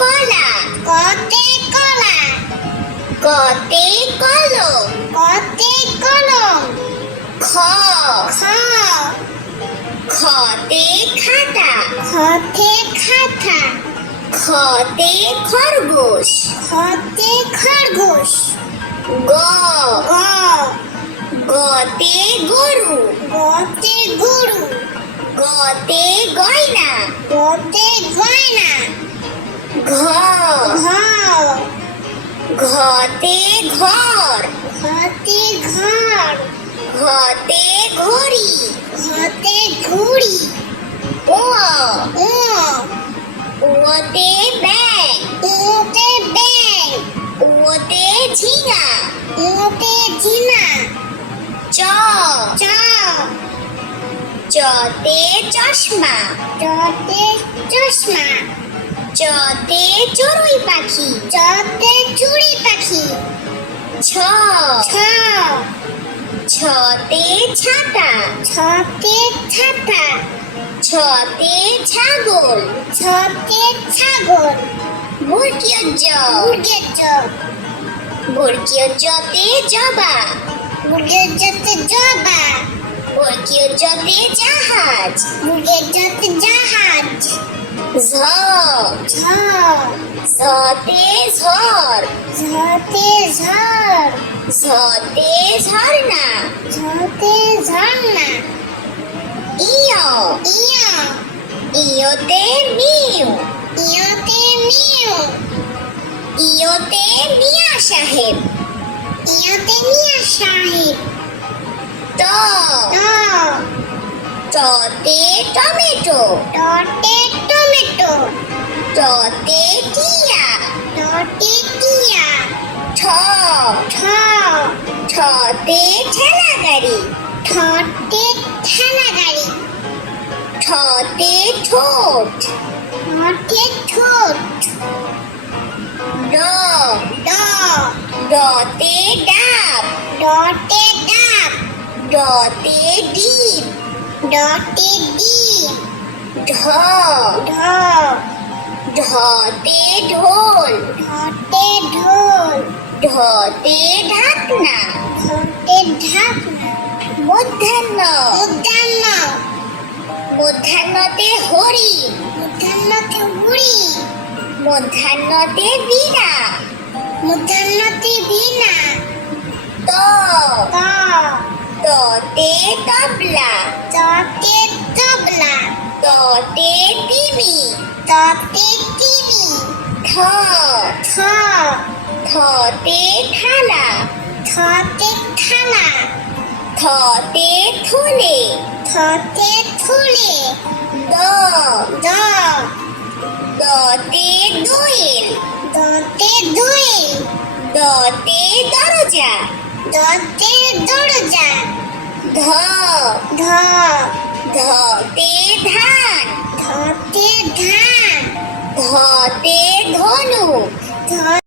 কলা, কতে কলা, কতে কলম, কতে কলম, খ খ খতে খাতা, খতে খাতা, খতে খরগোশ, খতে খরগোশ, গ গ গতে গরু, গতে গরু, গতে গয়না, গতে গয়না, ঘ ঘ ঘতে ঘর, ঘতে ঘর, ঘতে ঘড়ি, ঘতে ঘুড়ি, ও ও ওতে ব্যাগ, ওতে ব্যাগ, ওতে ঝিঙা, ওতে ঝিনা, চ চ চতে চশমা, চতে চশমা, চতে চড়ুই পাখি, চতে চুড়ি পাখি, ছ ছ ছতে ছাতা, ছতে ছাতা, ছতে ছাগল, ছতে ছাগল, বর্গীয় জ মুরগের জ, বর্গীয় জতে জবা, মুরগের জতে জবা, বর্গীয় জতে জাহাজ, মুরগের জতে জাহাজ, ঝ ঝ ঝতে ঝড়, ঝতে ঝড়, ঝতে ঝর্ণা, ঝতে ঝর্ণা, ইয় ইয় ইয়তে মিউ, ইয়তে মিউ, ইয়তে মিয়া সাহেব, ইয়তে মিয়া সাহেব, ট ট টতে টমেটো, টতে টমেটো, টতে টিয়া, টতে টিয়া, ঠ ঠ ঠতে ঠেলা গাড়ি, ঠতে ঠেলা গাড়ি, ঠতে ঠোঁট, ঠতে ঠোঁট, ড ড ডতে ডাব, ডতে ডাব, ডতে ডিম, ডতে ডিম, ঢ ঢ ঢতে ঢোল, ঢতে ঢোল, ঢতে ঢাকনা, ঢতে ঢাকনা, মধ্যাহ্ন মধ্যাহ্ন মধ্যাহ্নতে হরিণ, মধ্যাহ্নতে বুড়ি, মধ্যাহ্নতে বীণা, মধ্যাহ্নতে বীণা, ত ত ততে তবলা, ততে তবলা, ততে তিমি, ততে তিমি, ঠ থ থতে থালা, থতে থালা, থতে থলে, থতে থুলে, দ দ দতে দোয়েল, দতে দোয়েল, দতে দরজা, দতে দরজা, ধ ধ ধতে ধান, ধতে ধান, ধতে ধনুক, ধ